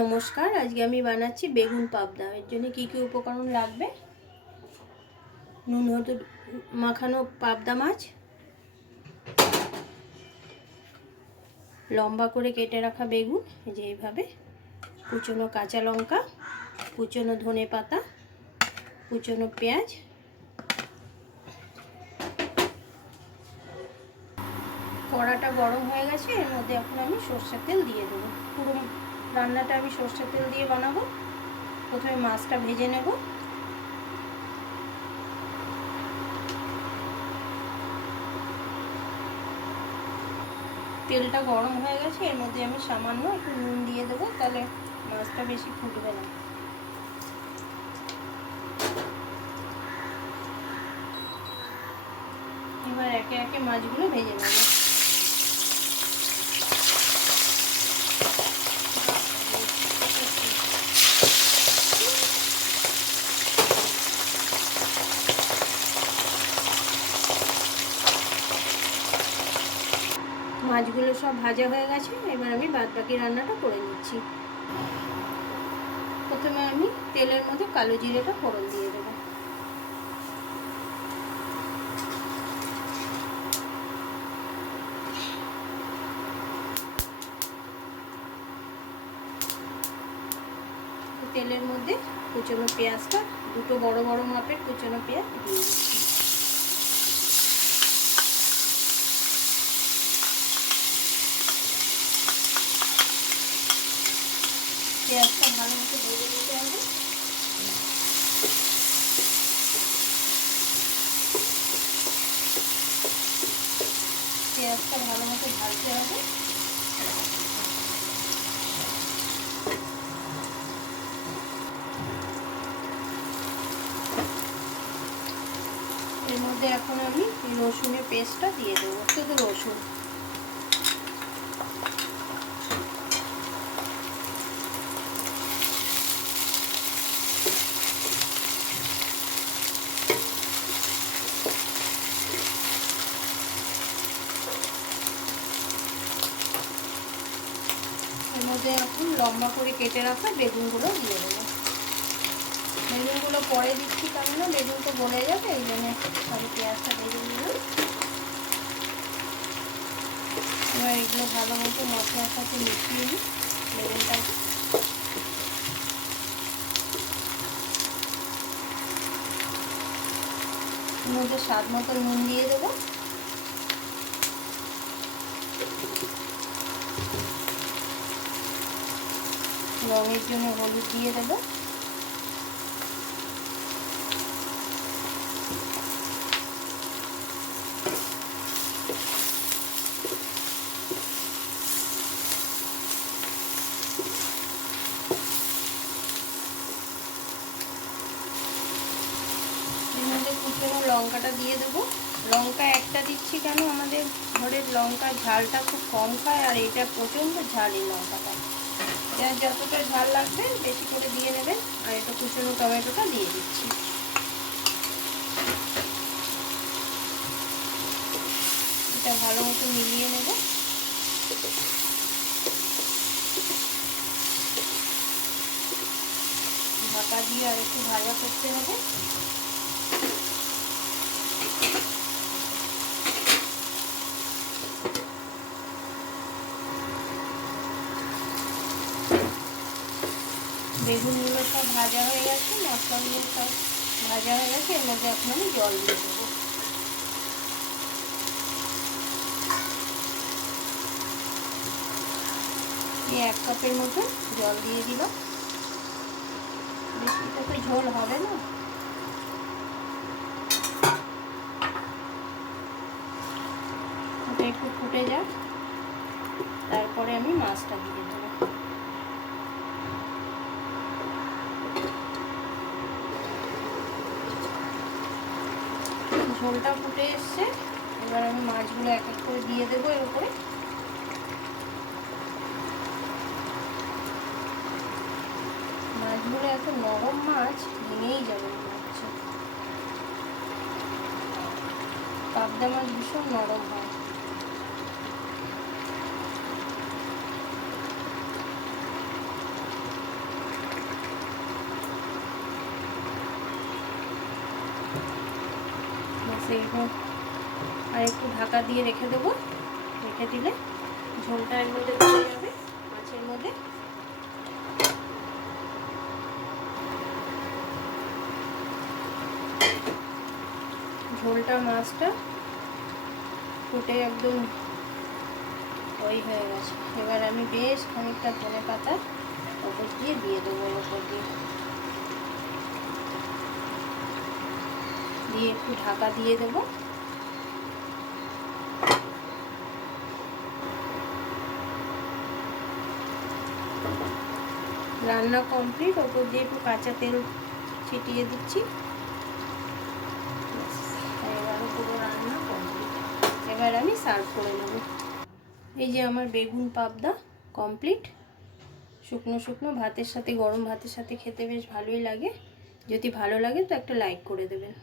নমস্কার, আজকে আমি বানাচ্ছি বেগুন পাবদা। এর জন্য কী কী উপকরণ লাগবে: নুন হলুদ মাখানো পাবদা মাছ, লম্বা করে কেটে রাখা বেগুন, এই যে এইভাবে, কুচনো কাঁচা লঙ্কা, কুচনো ধনে পাতা, কুচনো পেঁয়াজ। কড়াটা গরম হয়ে গেছে, এর মধ্যে এখন আমি সরষের তেল দিয়ে দেবো। পুরো রান্নাটা আমি সরষের তেল দিয়ে বানাবো। প্রথমে মাছটা ভেজে নেব। তেলটা গরম হয়ে গেছে, এর মধ্যে আমি সামান্য একটু নুন দিয়ে দেবো, তাহলে মাছটা বেশি ফুটবে না। এবার একে একে মাছগুলো ভেজে নেব। মাছগুলো সব ভাজা হয়ে গেছে, এবার আমি বাদবাকি রান্নাটা করে নিচ্ছি। প্রথমে আমি তেলের মধ্যে কালো জিরেটা ফোড়ন দিয়ে দেবো। তেলের মধ্যে কুচনো পেঁয়াজটা, দুটো বড় বড় মাপের কুচনো পেঁয়াজ দিয়ে দিচ্ছি। পেঁয়াজটা ভালো মতো ভেজে নিতে হবে। পেঁয়াজটা ভালো মতো ভাজতে হবে। এর মধ্যে এখন আমি রসুনের পেস্টটা দিয়ে দেবো, শুধু রসুন। এর মধ্যে এখন লম্বা করে কেটে রাখা বেগুনগুলো দিয়ে দেবো। বেগুনগুলো পরে দিচ্ছি, কেননা বেগুন তো গলে যাবে, এই জন্য আমি পেঁয়াজটা ভেজে নিলাম। এবার এগুলো ভালো মতো মশলার সাথে মিশিয়ে নিই বেগুনটাকে। এর মধ্যে স্বাদ মতো নুন দিয়ে দেবো। রঙের জন্য হলুদ দিয়ে দেবো। এর মধ্যে কুচনো লঙ্কাটা দিয়ে দেবো। লঙ্কা একটা দিচ্ছি কেন, আমাদের ঘরের লঙ্কা ঝালটা খুব কম খায়, আর এটা প্রচণ্ড ঝাল এই লঙ্কাটা। যার যতটা ঝাল লাগবে বেশি করে দিয়ে নেবেন। আর এটা কুচনো টমেটোটা দিয়ে দিচ্ছি। এটা ভালো মতো মিলিয়ে নেব। ঢাকা দিয়ে আর একটু ভাজা করতে হবে। বেগুনগুলো সব ভাজা হয়ে গেছে, মশলাগুলো সব ভাজা হয়ে গেছে। এর মধ্যে এখন আমি জল দিয়ে দেবো। এই 1 কাপের মতো জল দিয়ে দিলাম। বেশিটা তো ঝোল হবে না। ওটা একটু ফুটে যাক, তারপরে আমি মাছটা দিয়ে দেবো। ঝোলটা ফুটে এসছে, এবার আমি মাছগুলো এক এক করে দিয়ে দেবো এর উপরে। মাছগুলো এত নরম মাছ, ভেঙেই যাবে মনে হচ্ছে। পাবদা মাছ ভীষণ নরম হয়। এইরকম আর একটু ঢাকা দিয়ে রেখে দেবো। রেখে দিলে ঝোলটা এর মধ্যে পড়ে যাবে মাছের মধ্যে। ঝোলটা মাছটা ফুটে একদম ওই হয়ে গেছে। এবার আমি বেশ খানিকটা ধনেপাতা ওপর দিয়ে দেবো, ওপর দিয়ে একটু ঢাকা দিয়ে দেবো। রান্না কমপ্লিট। ওপর দিয়ে একটু কাঁচা তেল ছিটিয়ে দিচ্ছি। এবারও পুরো রান্না কমপ্লিট। এবার আমি সার্ভ করে নেব। এই যে আমার বেগুন পাবদা কমপ্লিট। শুকনো শুকনো ভাতের সাথে, গরম ভাতের সাথে খেতে বেশ ভালোই লাগে। যদি ভালো লাগে তো একটা লাইক করে দেবেন।